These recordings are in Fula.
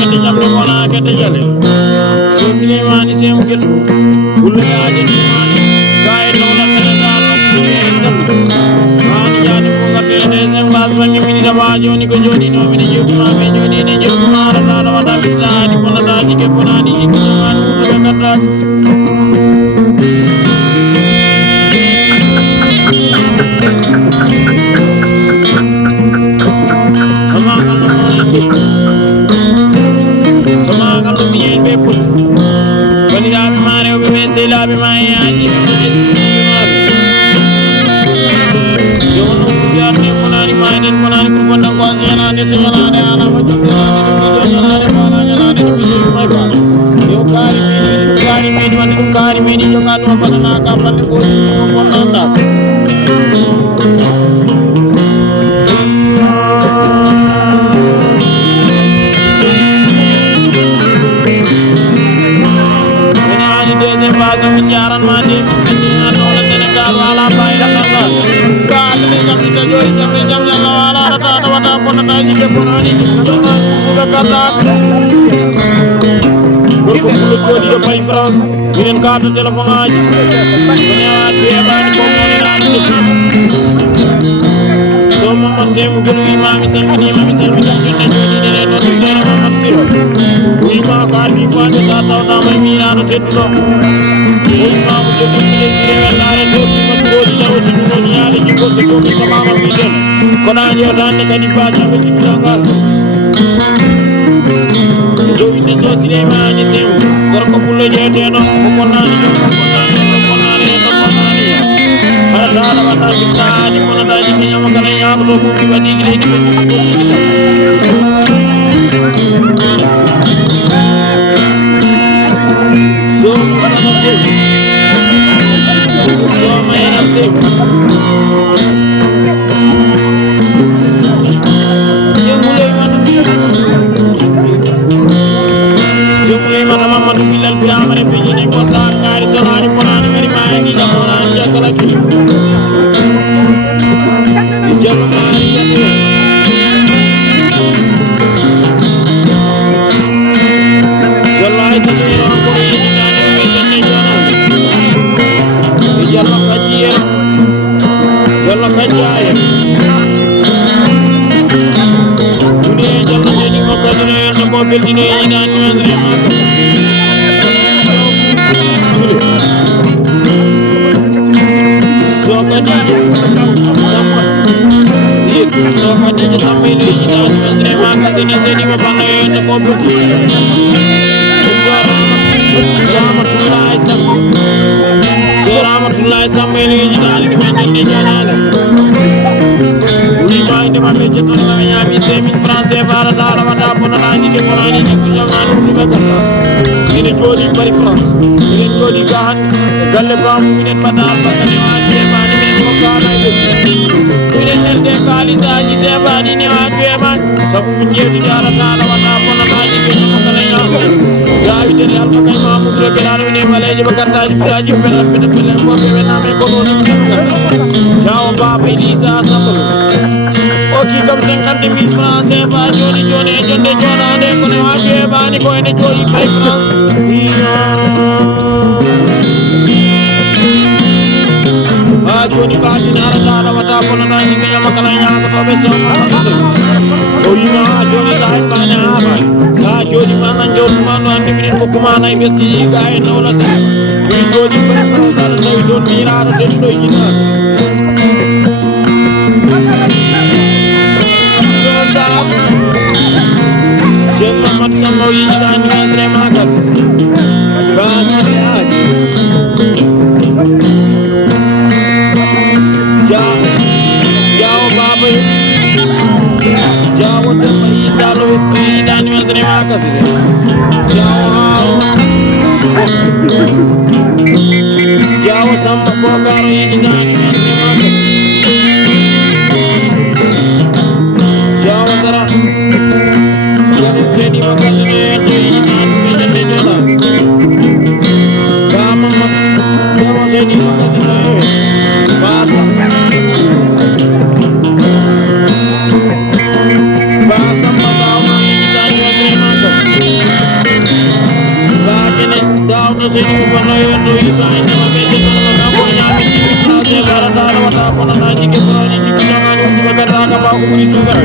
kete jamne wona kete jale so Souleymane Semu gel bulle yaaje mani gaay no la Sénégal no ko mani yaani ko ngate deuxième base bangi mini da joni ko joni no mini joguma me joni ni joguma ra da wada billahi ko la daji ke bonani ko mani ko ngata Labi mai aji yo no biar ni monani mai den monani kurban ko jana de sugana de ana ma jana de mana jana de mai ba yo kari me ni yo kan mo bana ka pan ko mo nanda jaran mandi dengan oleh Senegal ala bayar nakal kali jam kita jori jam ala rata wada pun tadi ke punani udah kata kurkumpul kodi de Paris France minen carte téléphone aji menyawat beban komone lagi so Mamadou Semu gelu imam salmini jonne joni no dere Mamadou Siro ima karbi fande ta taw na may mirano teddudo imam jodi dire welare do ko godi lawti ko nyaale jiko so ko mi tamama mi den ko na yo tan kadi ba tabe tibilangal do inde so Souleymane Semu gorko pullo jeetedo ko nani ala wata billahi ko na daji mi nyama kala nyaako do ko mi wadi gile ni so may nafsi jumulay man Mamadou Bilal Biramare be ni ko sa ngari sonani ponani mari may ni jamona jakala ki jamani yatu wallahi tani ko ni dani be jenne jona jalla kajiye jalla kajaye sune jalla jeni ko kadine no ko beldine ni dani wandre ma so kadije so kadije samene ni dani wandre ma kadine jeni ko banaye no ko beldine Rahmatullahi samene ni dani ko jenne jana de mabe jeton la nyami 5000 francs CFA dara wada bonani ke bonani ni jamani ni be kala ni jodi bari France ni jodi gahan galle bam minen bada bakani waji e bani men ko kala be minen de kali saji se bani ni waji e ban sabu min jeeti dara dara wada bonani ke ni kala nyami jawi de yalla kay mamu de kelaro ni maleje bakarta ji bela bela mo be na me ko no jaw baba Elisa sabul oki kam 50,000 francs CFA joni jonde jona de ko ne waji e bani ko ene jodi bari France joni baati nara dara wata kono na ni nyama kala nyaako to be so ma o yima joni sahay bana aba sa joni mana joni mano andi min ko kuma nay besdi gaay no la sa ni joni bari France ala taw joni miraro den do yina jemma mat sammo yina ni andre magas basi aji jauh baba jauh tempat isalu dan yang terima kasih jauh sampai Bogor ini dan yang terima kasih jauh terang yang jadi makanya ini dan menjadi jalan kamu mau jadi makanya bahasa bahasa matau ini dan yang terima kasih seni kono yeto Ibrahim ma beje kono ma ko nyami ci France barata wata kono na jike kono ni ci jangani ko garra ka ba ko buri sugar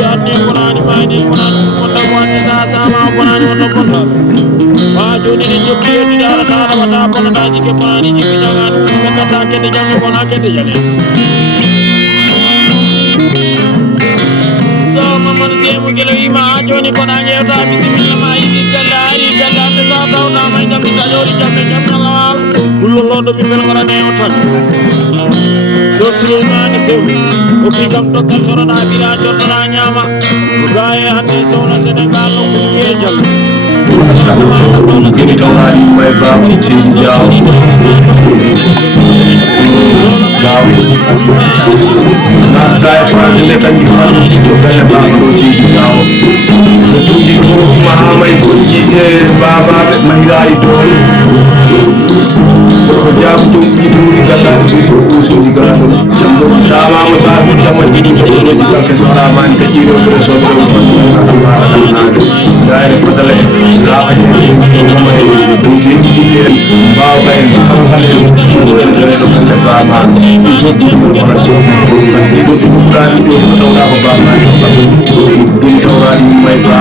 yani konani mayde konani wonda wati sa sama konani wonda kono wa joni ni joppi yodi dara dara wata kono na jike konani ci jangani ko garra ke de jamme kono ke de jale man semu gelo ima joni ko na nyeta bismillah ma yi galari galate sa taw na may jam ta jori jam na wal kullo lodo mi fel ngara ne otan so Sulaiman sew o ki kam to kal soro na bira jor na nyama gaay hande to na Senegal ko ye jall Gini tawari may bab ci jaw na kay France le tan di fa do gale ba ko ci jaw so tuji ko ma may ko ci baba mahira idol ko jam tum ci turi galan ci ko so di galan jambo sama mo sa bi jam ci di ko di ka sora man ka ci ro so do ko gaay fa dale la aje ko may ci ci ba bay xam xale do ko le ba ma so di ko ra so ko di ko kan ci ko do la ko ba ma di tawari may ba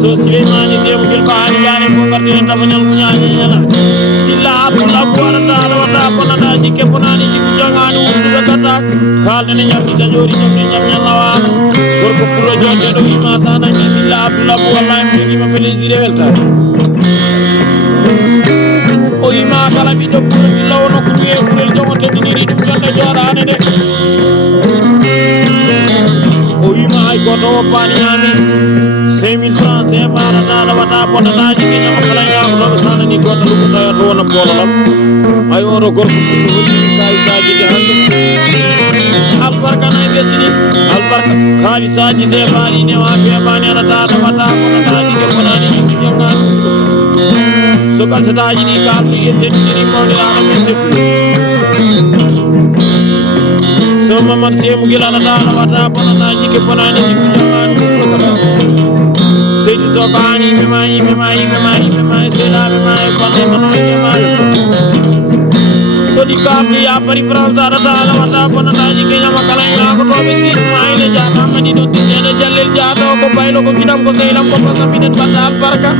so Sulaiman sew jil ko ani jane ko garde en dafa ñal ñaan ñala silla abdullah wala taala wata kono da jike ponani jiku jangani wudu be kata kalde ne ñam ta jori ñam ñalla wala gorko puro jote do ima sana ni silla abdullah wallahi mi ma plaisir welta o ima kala bi do puro di lawno ko ñe ko jogote ni dum jonde jorane de o ima ay goto pani ami 5000 francs CFA na wata pona na jige ñam kala ñam do sana ni goto lu ko tayato wona bololam ay oro gorko ko kay saji de hande albarka na desini albarka khali saji CFA ni ne wa be bani na ta wata pona na jige pona ni jonga so ka sadaji ni ka ni yete ni mo ni ala mete so mamar semu gila na ta wata pona na jige pona ni jonga Seydou Sokane mi may sela mi may kono mano mi may so di kambi ya pari France ara dala wata kono taji kenya makala ya ko be si may le jana mani do di ne jalel jado ko baylo ko kidam ko seylam ko ko kabinet badal barka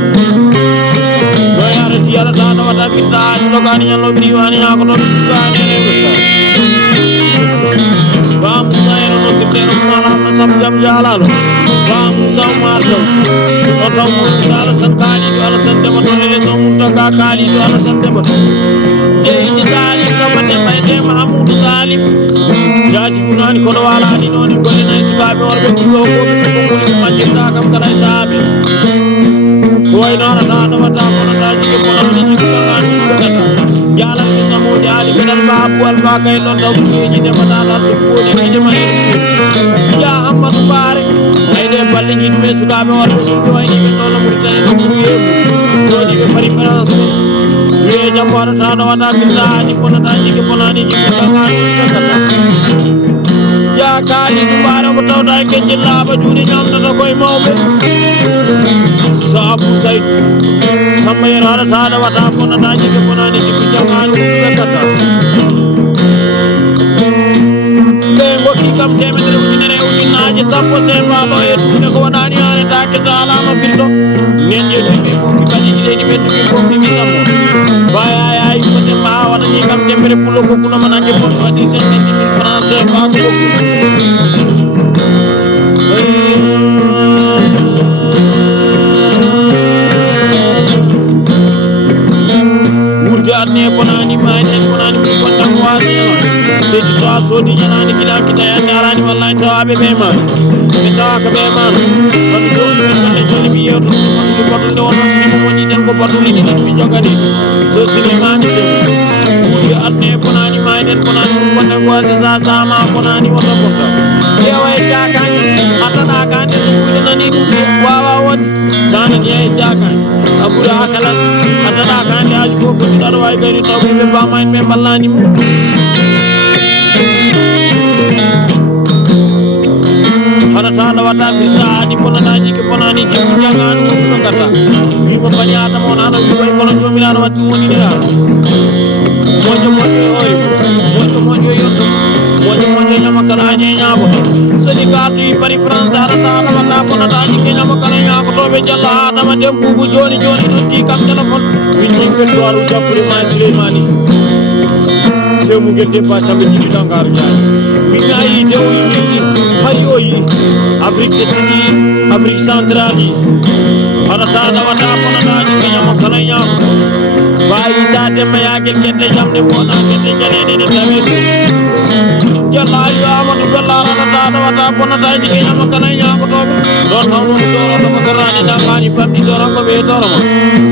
do ya reti ara dala wata kitta do kani nyalo briwani ya ko do sukane ne ko bam sayro no kitero mala na sam jam jalalo bam samardo otom sala sankani do ala sante mo tole so mun ka kali do ala sante mo de ni salif ko mate may de mahmoud salif jaati kunani kono walani noon golle nayi sukaaɓe worɓe fullo ko ɓe ko majjirta kam kala e saaɓe ko way noon ta ɗowata konotaji ke bonani jikkuɗangani ɗugata jalan ɓe samoji ali kedal ba abou alpha kay ɗon taw ɓuyeji ndematata so fooli kije ma hen ja hammadou bare ayde balle jiɗuɓe sukaaɓe worɓe fulɓe wayni ɓe ɗon no ɓuritani no ɓuri yeeɓu jooɗiɓe pari france ɓe wiye jam waɗata ɗowata bindaji bonotaji ke bonani jikkuɗangani ɗugata ja kaali ɗumbaɗo ko tawta e keccel laaɓa juuɗe ñamtata koye mawɓe so abou saydou samba yero haɗata ɗowata bonataji ke bonani jikku jangani ɗugata ɓe gokki kam temedere ujunere ujunnaji sappo sembaɗo e tuuɗe ko waɗani hanetake so alama firto nen ƴettiɓe gokki baliji leydi ɓenduɓe gokkimi sammo bayayayi ko demba ha waɗani kam temere pulo kokkuno man hande fon waɗi 50 000 francs CFA ko wurde arne bonani maynen bonani mi gondam wasi seydi so a soodi ñanani kiɗa kita yande arani wallahi tawaɓe ɓe ma ɓe tawaka ɓe ma kono joni ɓe joni mi yewto ɗum batol nde wonno sinimo moƴƴi tan ko batoliji ɗin mi jogani so silimani semi wurde arne bonani maynen bonani ɗum gondam wasi sa sama bonani woto gonta ƴeewa e jakañi addana kande ɗumɓuɗe nani ɗum wawa wonde sanani e jakañi a ɓuuri ha kala addana kande haji fof ko ɗiɗo aɗa wawi gayni taw ɓe bama en ɓe ballanimo haɗata ɗowata firtaani bonanaji ke bonani jikku jangani ɗum ɗo gata wima bani adama on ana wi way kono jomiraɗo waddi woniniraɗo moƴƴo moƴƴo oy moƴƴo moƴƴo yonto moƴƴo moƴƴo ñama kala añe ñagoto soni gatoyi pari france haɗata ɗowata bonataji ke ñama kala ñagotoɓe jalla adama dem buubu joni joni noddi kam téléphone winni fettoir u jabbude ma souleymani semu guel debba saɓe jiɗi dangaru jaani min ayi te o yii hay o yi afrique de sud yi afrique centrale yi haɗata ɗowata bonataji ke ñama kala ñagoto wawi sa demma yaguel gueɗɗe jamɗe wona gueɗɗe jaɗeɗe ɗe tawe jalla ayo amadou bellar haɗata ɗowata bonataji ke ñama kala ñagotoɓe ɗon tawnomo joroɗoma garani dangani pamɗi dorankoɓe e toroma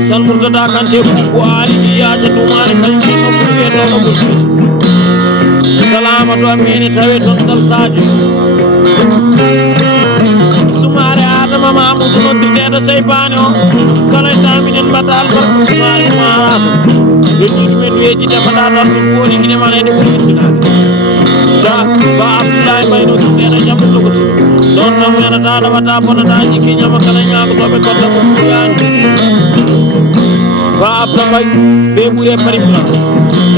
salmurtada kante ko aali ɗi yaata tumani kañum ɗo ɓuuri e ɗoɗo ɓuuri salama to amine tawe toon sal sadio sumare adama mamoudou noddirteɗo seybani o kala saminen mbaɗɗa albarka sumare marata ɓeƴƴiɗi men weeji defaɗa darso fooli kiɗeman ede ɓuuri yettinade ja ba abdoulaye mbay noddirteɗo jamɗe togo siro ɗon tan weɗata ɗowata bonataji ke ñama kala ñagotoɓe kodda ko fuyani ba abda mbay ɓe ɓuuri e pari france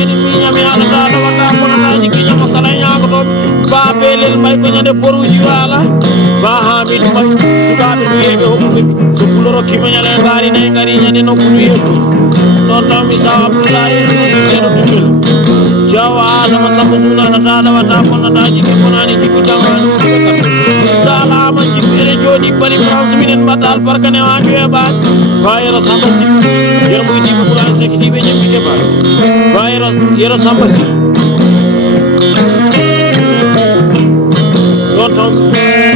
ene miñami haɗata ɗowata bonataji ke ñama kala ñagotoɓe ba belel mbay ko ñande poruji wala ba hamidou mbay sukaɓe wiyeɓe hoɓuɓe so pulo rokkima ñale gaari nayi gari ñande nokkudu yettu ɗon taw mi saw abdoulaye ɗeɗo tummel jawa adama samba suna haɗata ɗowata bonataji ke bonani jikku jangani salama jikku ene jooɗi pari france minen mbaɗɗa albarka ne waji weɓani bayero samba si yero mo yiɗiɓe ɓuurani sekkiɗiɓe ñemmi keɓani bayero yero samba si ɗon taw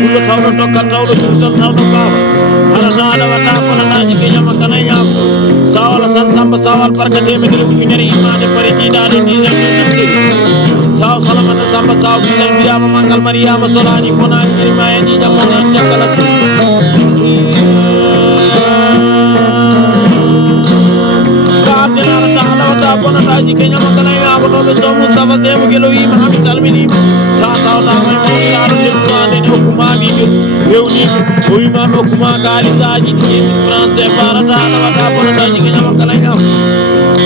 ɓullo tawɗo dokkal tawɗo cuusal tawɗo baba haɗata ɗowata bonataji ke ñama kala ñamto sawal san samba sawal barka temedere ujunere immade pari jiiɗaɗo 10 saw salamata samba saw bilal birama mangal mariama solani bonani irma e ɗiɗam monan caggalat bonataji ke ñama kala ñagotoɓe so moustapha semo guelo wima hami salminima sa tawtama e mawɗiraɗo deftade ne hokkuma mike rewniɓe o wimami hokkuma kalisaji ɗi france farata ɗowata bonataji ke ñama kala ñam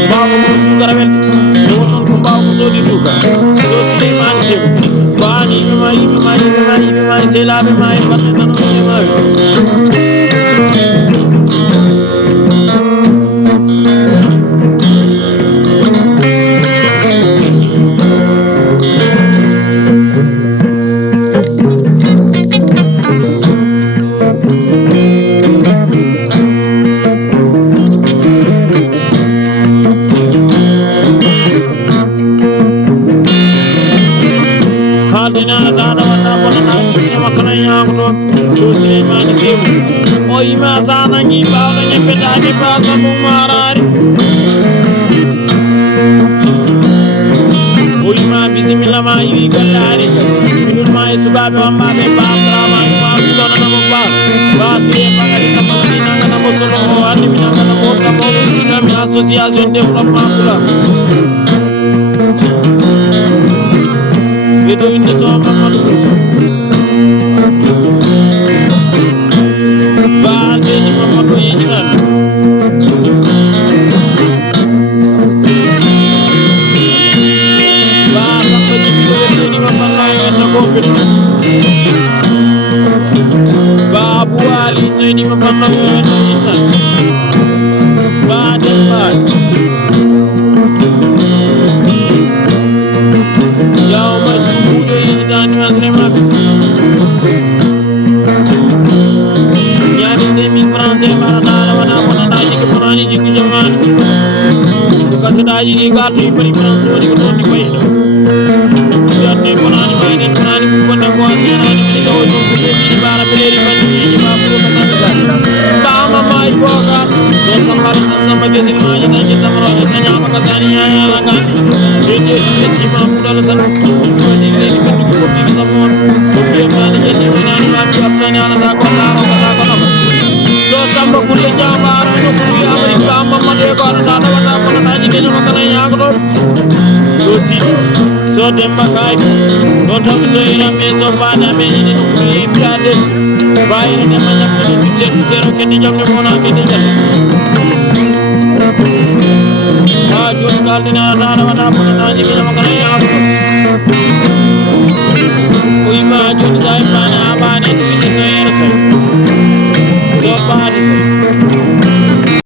mbawko ko sukara welde e wonnoon ko mbaw ko soodi sukara so souleymani semo ko an yimɓema yimɓema yimɓema yimɓema e sehlaɓe ma e mbaɗɗe nanoɗe mawi o yima sana ngi bawda nyepetani basa mo marari o yima bismillah ma yi gallari minul ma subabe wambabe basrama ma sona na mo ba basi bagari tamani nanga na mo solo o andi minanga na mo ta mo mi association développement kula bedo inde so mamadou basi ni mamadou yinan Babu Ali Zaini Mapandang Intan Badan Bad Jauh masuk muda yang dan terima Nyari semi Franse Maradana wana daji ke Purani jiku jangan suka sedaji di kartu peri Franse di Purani baik Jangan Purani baik dan Purani bukan aku hanya Purani kita ujung kulit ini bara beleri baju ini babu katakan Bama mai boga Sosan hari sama jadi mai dan kita meroja tanya apa katanya lagan Jadi cuma muda lesan Jadi ini kan dikurti kita semua Kemudian jadi Purani babu katanya anak katakan Sosan berkulit jawab Itu kulit Amerika Mama dia kau ada wana naji kena makanannya aku Dosi so demba kai don tam so ira me so bana me ni no kuri piade bayre ne manya ko ni zero ke ni jamne mona ke ni jam ha jol kal dina na na na na ni me makana ya